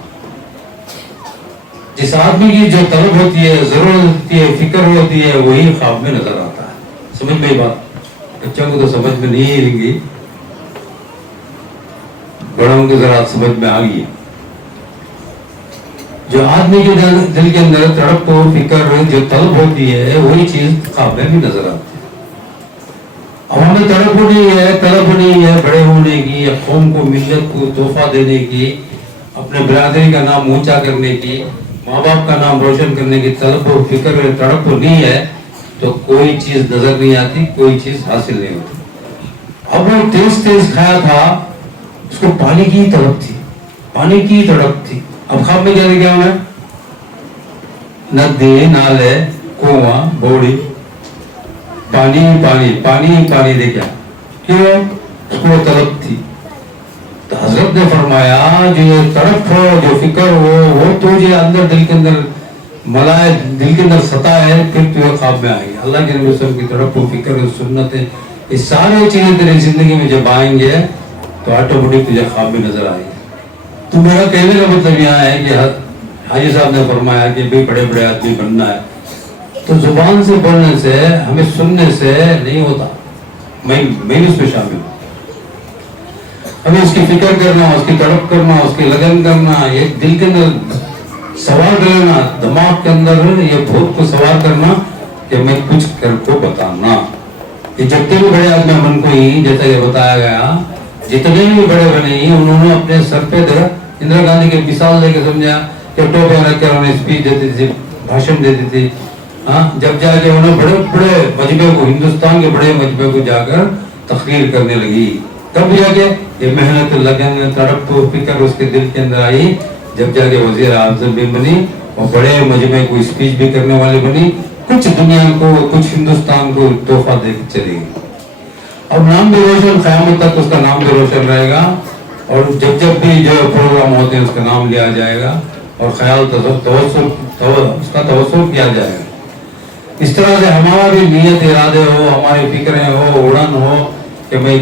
جس آدمی کی جو طلب ہوتی ہے, ضرورت ہوتی ہے, فکر ہوتی ہے, وہی خواب میں نظر آتا ہے. سمجھ میں بات, بچوں کو تو سمجھ میں نہیں آئے گی, بڑوں کی ذرا سمجھ میں آ گئی. جو آدمی کے دل کے اندر تڑپ کو فکر جو طلب ہوتی ہے وہی چیز خواب میں بھی نظر آتی ہے. اب ہمیں تڑپ نہیں ہے, طلب نہیں ہے بڑے ہونے کی, یا قوم کو, ملت کو تحفہ دینے کی, اپنے برادری کا نام اونچا کرنے کی, ماں باپ کا نام روشن کرنے کی طلب و فکر و تڑپ نہیں ہے, تو کوئی چیز نظر نہیں آتی, کوئی چیز حاصل نہیں ہوتی. اب وہ تیز تیز کھایا تھا, اس کو پانی کی طلب تھی, پانی کی تڑپ تھی. اب خواب میں کیا دیکھا ہمیں, ندی, نالے, کنواں, بوڑی, پانی پانی پانی پانی دیکھا. کیوں, اس کو طلب تھی. تو حضرت نے فرمایا جو یہ تڑپ ہو, جو فکر ہو, وہ تو یہ اندر دل کے اندر ملائے, دل کے اندر ستا ہے, پھر تو یہ خواب میں آئے گی. اللہ کے نبی صلی اللہ علیہ وسلم کی طرف و فکر و سنتیں, یہ سارے چیزیں تیری زندگی میں جب آئیں گے تو آٹومیٹک تجھے خواب میں نظر آئے گی. تو میرا کہنے کا مطلب یہاں ہے کہ حاجی صاحب نے فرمایا کہ بھی بڑے بڑے آدمی بننا ہے, تو زبان سے بولنے سے, ہمیں سننے سے نہیں ہوتا. میں بھی اس میں شامل ہوں. ہمیں اس کی فکر کرنا, اس کی تڑپ کرنا, اس کی لگن کرنا, یہ دل کے اندر سوار کرنا, دماغ کے اندر یہ بھوت کو سوار کرنا کہ میں کچھ کر کو بتانا. یہ جتنے بھی بڑے آدمی من کو ہی, جیسا کہ بتایا گیا, جتنے بھی بڑے بنے ہی, انہوں نے اپنے سر پہ اندرا گاندھی کی مثال دے کے سمجھا کہ ٹوپیاں رکھ کر انہیں اسپیچ دیتی تھی, بھاشن دیتی تھی. ہاں, جب جا کے انہوں بڑے بڑے مجمع کو, ہندوستان کے بڑے مجمع کو جا کر تقریر کرنے لگی. کب جا کے یہ محنت, لگن, تڑپ و فکر اس کے دل کے اندر آئی, جب جا کے وزیر اعظم بھی بنی اور بڑے مجمع کو اسپیچ بھی کرنے والی بنی. کچھ دنیا کو, کچھ ہندوستان کو تحفہ دے کے چلے گی. اب نام بھی روشن, قیامت تک اس کا نام بھی روشن رہے گا, اور جب جب بھی جو پروگرام ہوتے ہیں اس کا نام لیا جائے گا, और ख्याल उसका तवस्सुल किया जाएगा। इस तरह से हमारा भी नीयत इरादे हो, हमारी फिक्रें हो, उड़न हो कि मैं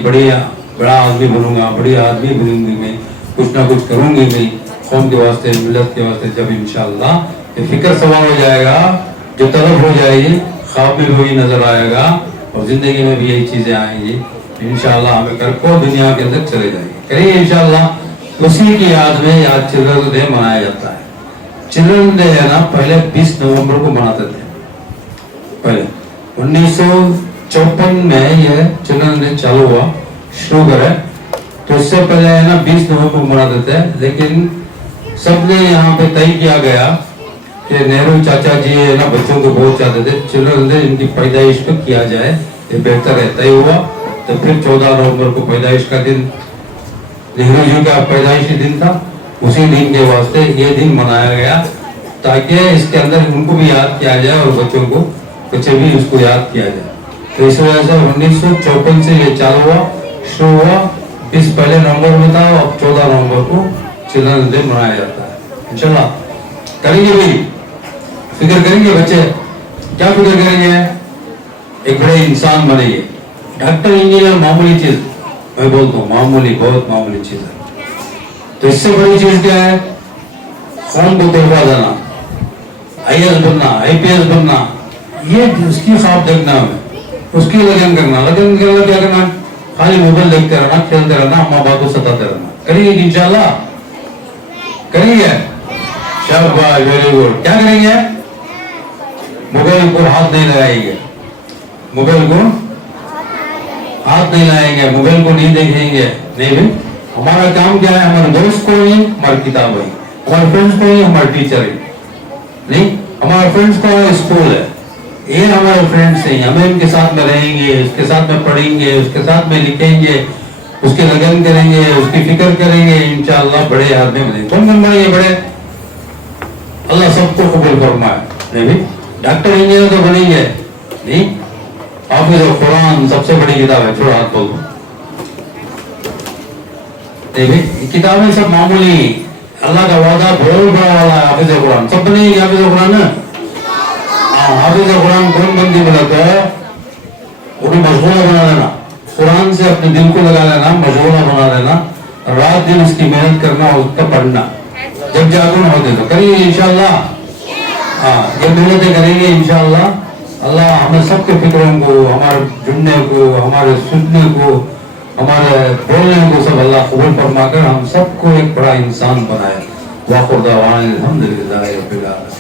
बड़ा आदमी बनूंगा, बड़ी आदमी बनूंगी, मैं कुछ ना कुछ करूंगी मैं कौम के वास्ते, मिलत के वास्ते। जब इंशाअल्लाह ये फिक्र सवार हो जाएगा, जो तलब हो जाएगी, ख्वाब में वही नजर आएगा और जिंदगी में भी यही चीजें आएंगी, इंशाअल्लाह हमें कर को दुनिया के अंदर चले जाएंगे। करिए इंशाअल्लाह। उसी की याद में आज चिल्ड्रन डे मनाया जाता है। चिल्ड्रन डे है ना, पहले 20 नवंबर को मनाते थे। पहले 1954 में यह चिल्ड्रन डे चालू हुआ, शुरू करे, तो इससे पहले है ना 20 नवंबर को मनाते थे। लेकिन सबने यहाँ पे तय किया गया कि नेहरू चाचा जी है ना बच्चों को बहुत चाहते थे, चिल्ड्रन डे इनकी पैदाइश पे किया जाए, ये बेहतर है। तय हुआ तो फिर 14 नवंबर को पैदाइश का दिन, नेहरू जी का पैदाइशी दिन था, उसी दिन के वास्ते ये दिन मनाया गया ताकि इसके अंदर उनको भी याद किया जाए और बच्चे भी उसको याद किया जाए। तो इस वजह से 1954 से ये चालू हुआ, शुरू हुआ। 20 पहले नवंबर में था, अब 14 नवंबर को चिल्ड्रन डे मनाया जाता है। इंशाल्लाह करेंगे भी, फिक्र करेंगे बच्चे, क्या फिक्र करेंगे? एक बड़े इंसान बनेंगे। डॉक्टर इंजीनियर मामूली चीज, मैं बोलता हूँ मामूली, बहुत मामूली चीज है। तो इससे बड़ी चीज क्या है? कौन को तोहफा देना, IAS बनना, IPS बनना, ये उसकी ख्वाब देखना है, उसकी लगन करना क्या करना? खाली मोबाइल देखते रहना, खेलते रहना, माँ बाप को सताते रहना। करेंगे इंशाल्लाह, करेंगे। शाबाश, वेरी गुड। क्या करेंगे? मोबाइल को हाथ नहीं लगाएंगे, मोबाइल को हाथ नहीं लगाएंगे, मोबाइल को नहीं देखेंगे। नहीं भाई, हमारा काम क्या है? हमारे दोस्त को ही, हमारी किताब है, हमारे फ्रेंड्स को ही, हमारे टीचर है। नहीं, हमारे फ्रेंड्स को स्कूल है, ये हमारे फ्रेंड्स हैं, हमें इनके साथ में रहेंगे, उसके साथ में पढ़ेंगे, उसके साथ में लिखेंगे, उसके लगन करेंगे, उसकी फिक्र करेंगे, इंशाअल्लाह बड़े आदमी बनेंगे। कौन बन पाएंगे बड़े? अल्लाह सबको कबूल फरमाए। नहीं भाई, डॉक्टर इंजीनियर तो बनेंगे नहीं, हाफिज कुरान सबसे बड़ी किताब है, छोड़ो हाथ बोलो। नहीं भाई, किताबें सब मामूली, अल्लाह का वादा बहुत बड़ा वाला है। हाफिज कुरान सब बनेंगे, हाफिज कुरान है। हाफिज कुरान कौन बनती बोला तो उन्हें मशगूला बना देना, कुरान से अपने दिल को लगा लेना, मशगूला बना देना, रात दिन उसकी मेहनत करना और उसका पढ़ना, जब जागरूक होते तो करिए इंशाअल्लाह। हाँ, ये मेहनतें करेंगे इंशाअल्लाह। अल्लाह हमें सबके फिक्रों को, हमारे जुड़ने को, हमारे सुनने को, हमारे बोलने को सब अल्लाह कबूल फरमाकर हम सबको एक बड़ा इंसान बनाए। वाखिर दावाना अल्हम्दुलिल्लाह रब्बिल आलमीन।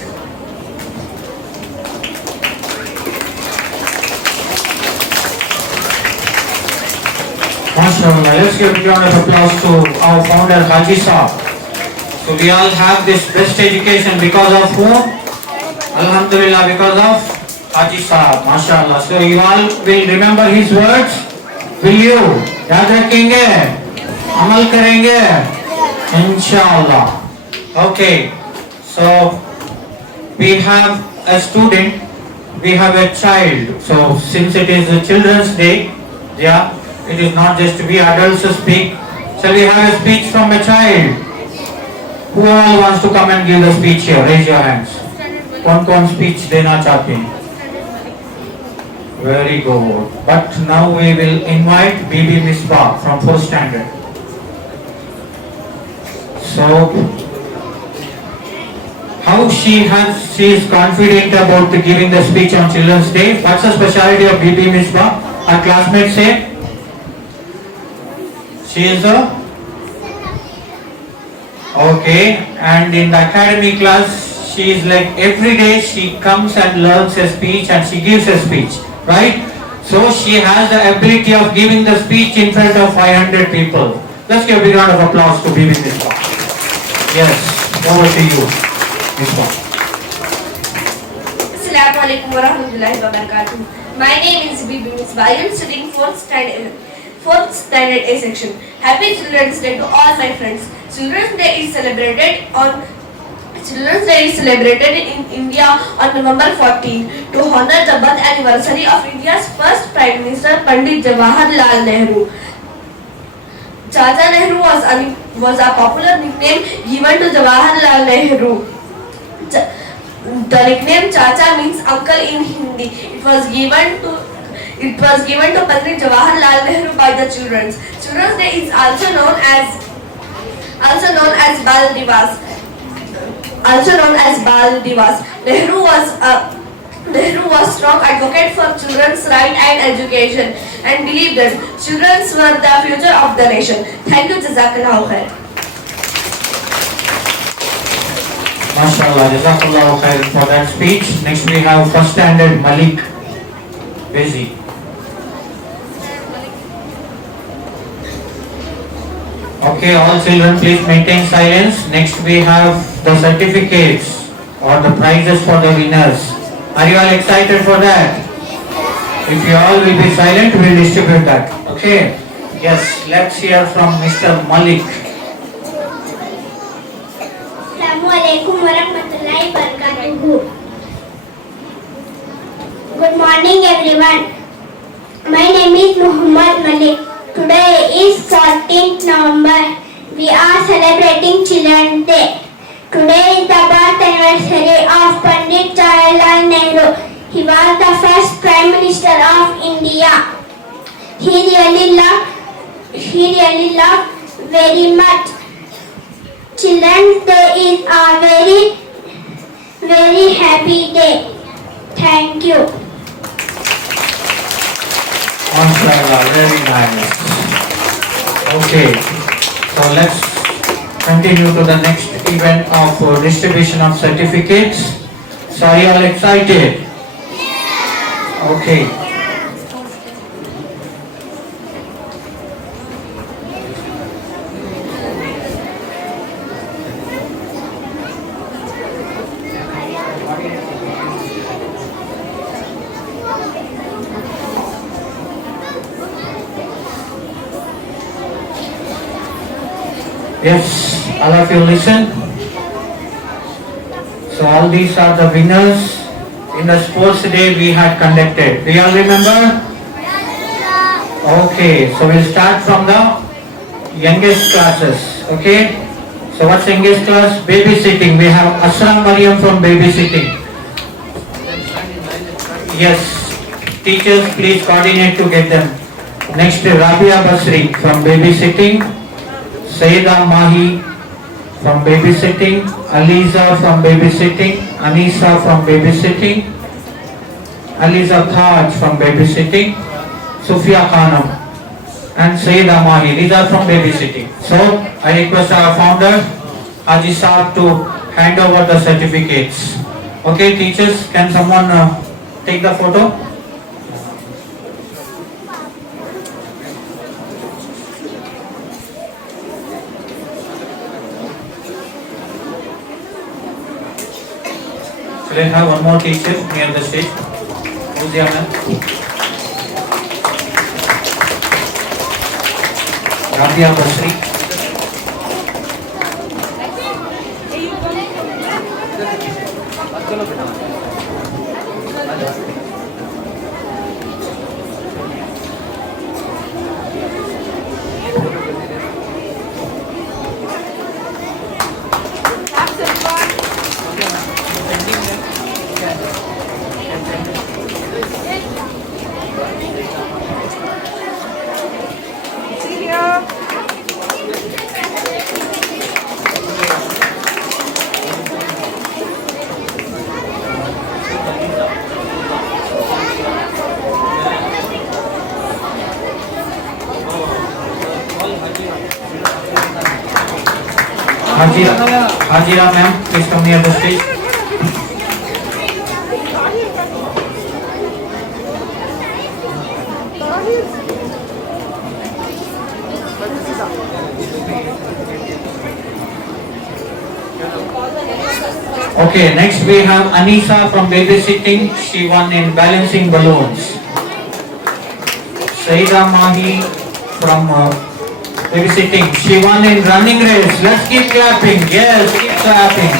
MashaAllah, let's give a round of applause to our founder Haji Saab. So we all have this best education because of whom? Alhamdulillah, because of Haji Saab. MashaAllah. So you all will remember his words? Will you? याद रखेंगे, अमल करेंगे, इंशाअल्लाह. Okay. So we have a student, we have a child. So since it is a Children's Day, yeah. It is not just we adults to speak. Shall we have a speech from a child? Who all wants to come and give the speech here? Raise your hands. कौन speech देना चाहते हैं? Very good. But now we will invite Bibi Misbah from 4th standard. So, how she is confident about giving the speech on Children's Day. What's the speciality of Bibi Misbah? Our classmates say. She is a okay, and in the academy class she is like every day she comes and learns a speech and she gives a speech, right? So she has the ability of giving the speech in front of 500 people. Let's give a big round of applause to Bibi Misbah. Yes, over to you, Misbah. Assalamu alaikum wa rahmatullahi wa barakatuh. My name is Bibi Misbah. I am studying 4th standard A section. Happy Children's Day to all my friends. Children's Day is celebrated in India on November 14 to honor the birth anniversary of India's first Prime Minister Pandit Jawaharlal Nehru. Chacha Nehru was was a popular nickname given to Jawaharlal Nehru. The nickname Chacha means uncle in Hindi. It was given to Pandit Jawaharlal Nehru by the children. Children's Day is also known as Bal Divas. Nehru was strong advocate for children's right and education and believed that children were the future of the nation. Thank you, Jazakallahu khair. MashaAllah, Jazakallahu khair for that speech. Next we have first standard Malik Bezi. Okay, all children please maintain silence. Next we have the certificates or the prizes for the winners. Are you all excited for that? If you all will be silent, we will distribute that. Okay? Yes, let's hear from Mr. Malik. Assalamualaikum warahmatullahi wabarakatuh. Good morning everyone. My name is Muhammad Malik. Today is 14th November. We are celebrating Children's Day. Today is the birth anniversary of Pandit Jawaharlal Nehru. He was the first Prime Minister of India. He really loved very much. Children's Day is a very, very happy day. Thank you. MashaAllah, very nice. Okay, so let's continue to the next event of distribution of certificates. So are you all excited? Okay. Yes, all of you listen. So all these are the winners in the sports day we had conducted. Do you all remember? Okay, so we'll start from the youngest classes. Okay, so what's youngest class? Babysitting. We have Asra Mariam from babysitting. Yes, teachers please coordinate to get them. Next, Rabia Basri from babysitting. Sayyida Mahi from babysitting, Aliza from babysitting, Anisa from babysitting, Aliza Taj from babysitting, Sufia Khanam and Sayyida Mahi. These are from babysitting. So I request our founder Haji Saab to hand over the certificates. Okay, teachers, can someone take the photo? So let's have one more teacher near the stage. Who's the other? Rabia Basri. Hajira ma'am, please come near the stage. Okay, next we have Anisa from babysitting. She won in balancing balloons. Saida Mahi from babysitting. She won in running race. Let's keep clapping. Yes, keep clapping.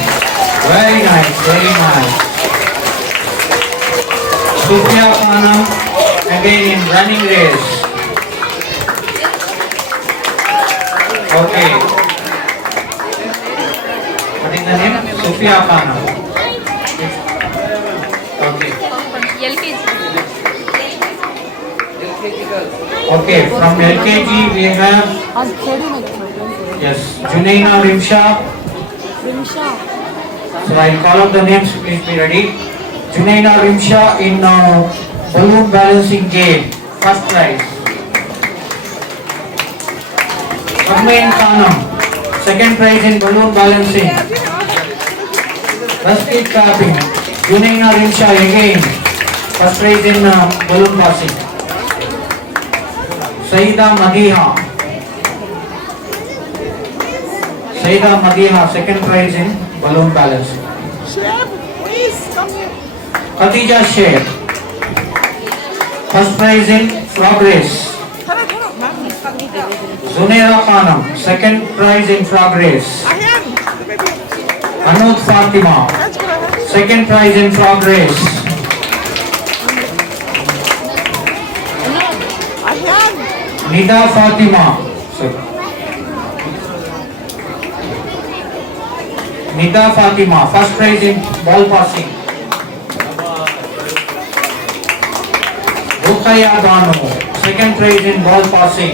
Very nice, very nice. Sufia Khanam again in running race. Okay. What is the name? Sophia Khanam. Okay. Okay, from LKG we have yes, Junaina Rimsha. So I'll call out the names, please be ready. Junaina Rimsha in balloon balancing game, first prize. Rahman Khanam, second prize in balloon balancing. Let's keep clapping. Junaina Rimsha again, first prize in balloon passing. Saida Madiha, second prize in balloon balancing. Khadija Sheikh, first prize in frog race. Zunaira Khanam, second prize in frog race. Anuj Fatima, second prize in frog race. Nida Fatima, first prize in ball passing. Ruqayya Banu, second prize in ball passing.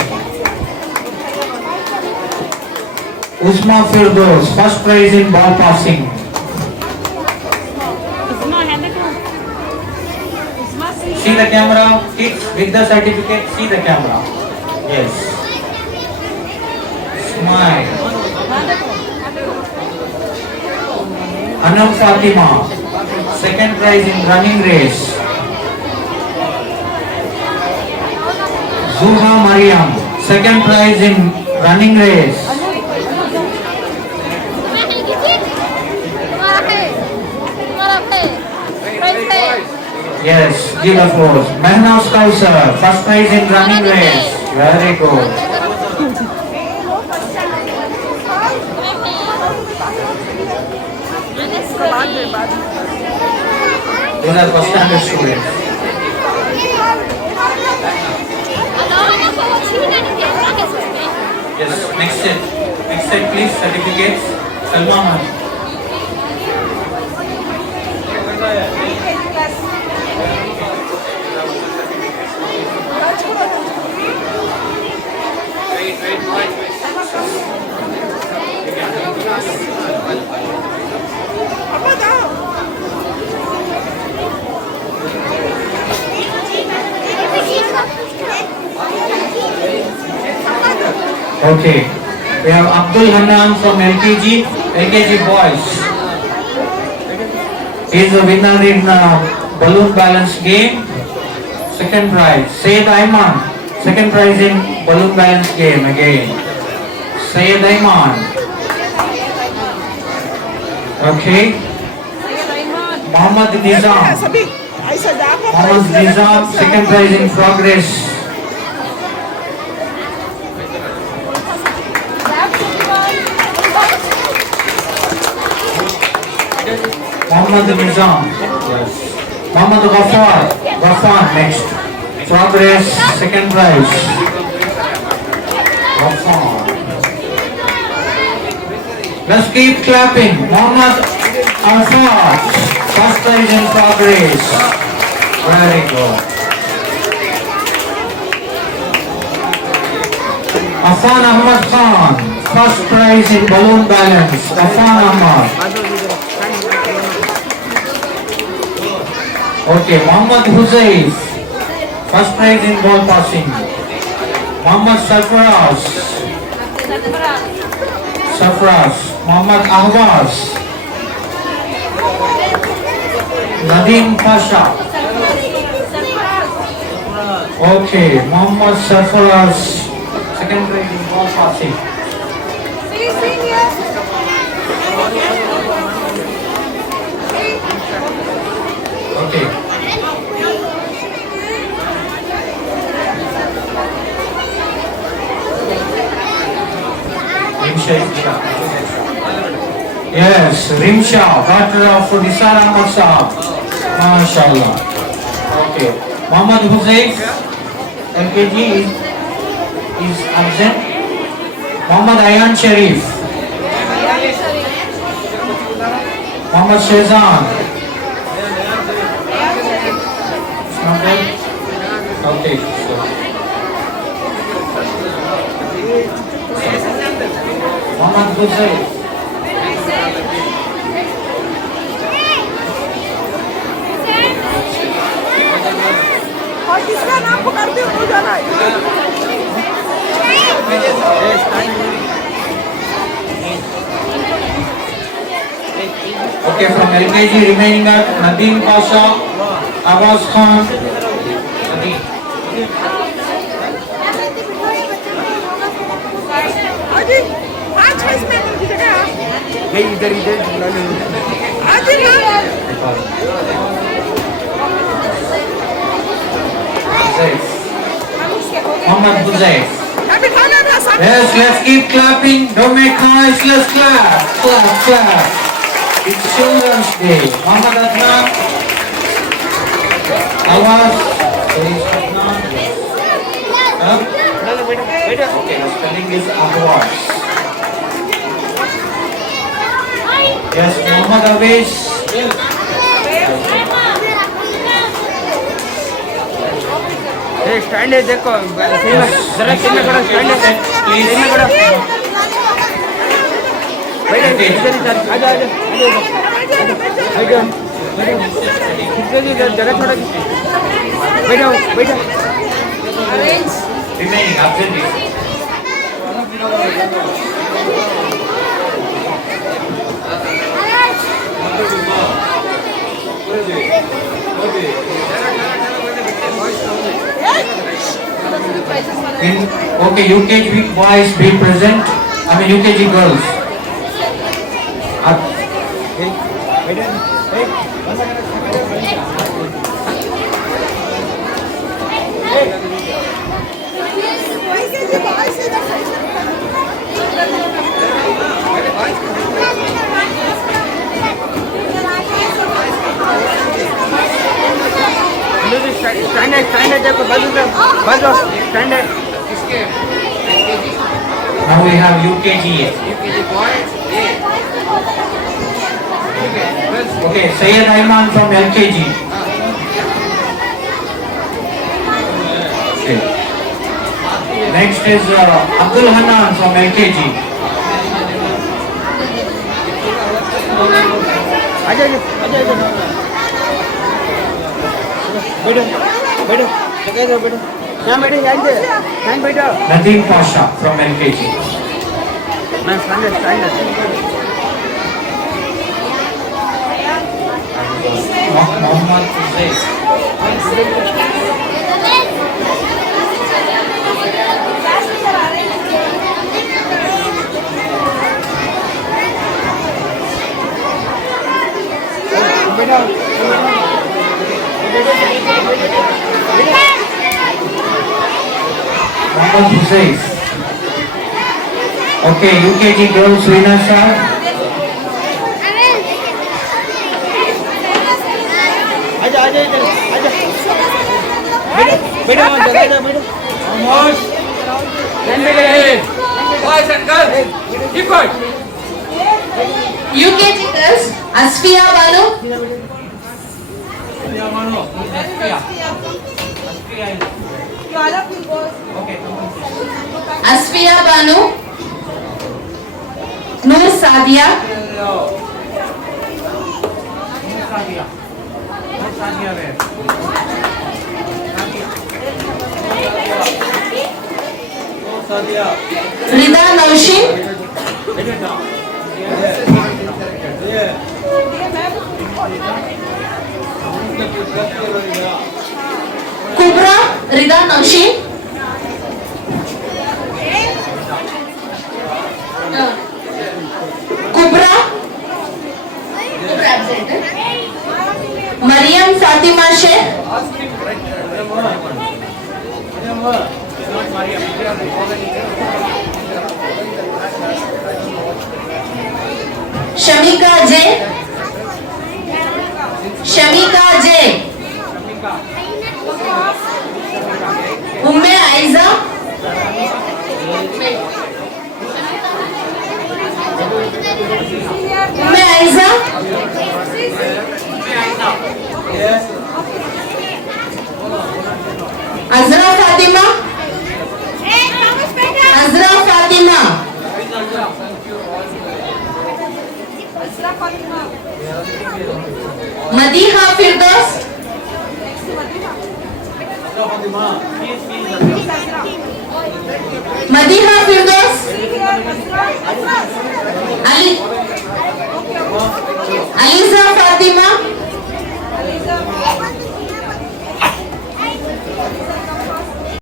Usma Firdaus, first prize in ball passing. See the camera, kids with the certificate, see the camera. Yes. Smile. Anam Fatima, second prize in running race. Zuha Mariam, second prize in running race. Yes, give applause. Mehnaz Kausar, first prize in running race. Very good. Those are first standard students. Yes, next set please, certificates. Salman. Okay, we have Abdul Hanan from LKG boys. He is the winner in balloon balance game. Second prize. Sayyid Ayman, second prize in balloon balance game again. Sayyid Ayman. Okay. Muhammad Nizam, second prize in progress. Muhammad Nizam. Yes. Muhammad Ghaffar next. Progress, second prize. Ghaffar. Let's keep clapping. Muhammad Arfat, first prize in progress. Very good. Afan Ahmad Khan, first prize in balloon balance. Afan Ahmad. Okay, Muhammad Huzayf, first prize in ball passing. Muhammad Sarfaraz. Muhammad Ahwaz. Nadim Pasha. Okay, Muhammad Sarfaraz, second prize in ball passing. Okay. Yes, Rimsha, daughter of Nisar Ahmad Saab. MashaAllah. Okay. Muhammad Huzayf, LKG is absent. Muhammad Ayan Sharif. Mohammed Shezan. It's not there? Okay. Mohammed Hussain. और तीसरा नाम पकड़ते हो जाना है Okay, from LKG remaining at Nadeem Pasha, Awaz Khan. Nadeem. अजी आज इसमें की जगह ये इधर इधर अजी Mohammed Hussain. अभी खाना ना सब Yes, let's keep clapping. Don't make noise. Let's clap. Clap, clap. It's Children's Day. Mohammed Adnan. Awaz. Huh? Okay, the spelling is Awaz. Yes, Mohammed Awais. Stand है देखो जरा सीन करो स्टैंड है Please. Scene करो बैठो इधर इधर आजा आजा बैठो इधर जरा थोड़ा बैठो बैठो Remaining, absolutely. Okay, UKG boys be present. I mean UKG girls. Stand है देखो बाजू स्टैंड है Now we have UKG. Okay, Sayyid Ayman from LKG. Okay. Next is Abdul Hanan from LKG. आजा आजा बैठो बैठो जगह दो बैठो यहाँ बैठो यहाँ बैठो Nadeem Pasha from LKG. मैं stand Mohammed Hussain. Mohammed Hussain. Okay, UKG girls winner shot. आजा आजा इधर आजा बैठो बैठो जगह बैठो almost स्टैंड पे रहे boys and girls keep going UKG girls, Asfiya Banu, Asfiya Banu, Noor Sadia, Rida Naushin, Kubra Rida Naushin, Kubra absent. Mariam Fatima Sheikh, Shamika J, Shamika J, Umme Aiza, Umme Aiza, Azra Fatima. Azra Fatima. Madiha Firdaus. Madiha Firdaus. Aliza